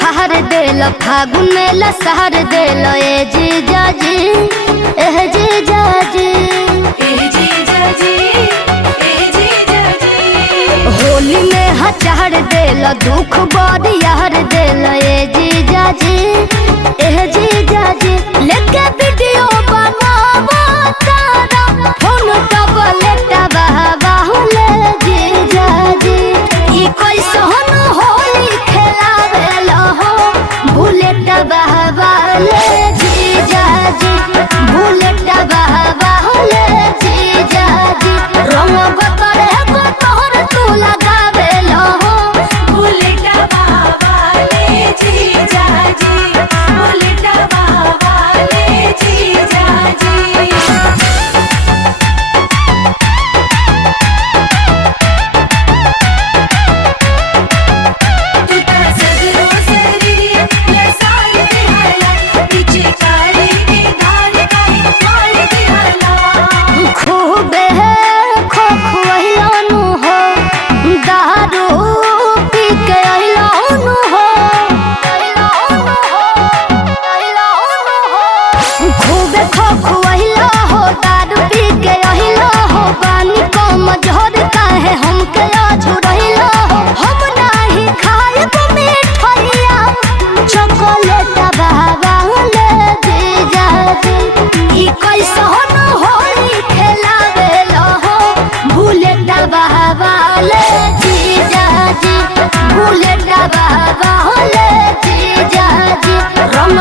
फहर देल फागुन में लसहर देल ए जीजाजी एह जीजाजी होली में हचार देल दुख बरियार देल ए जीजाजी एह जीजाजी लेके वीडियो बनावा तारा फोन टबलेट बाहुले जीजाजी ई कैसन होली खेलावेल हो बुलेट बहवाले जीजाजी बुलेट बहवाले जीजाजी रंग बतरे बतोर तू लगावेल हो बुलेट बहवाले जीजाजी बुलेट बहवाले जीजाजी बुलेट बहवाले जीजाजी रंग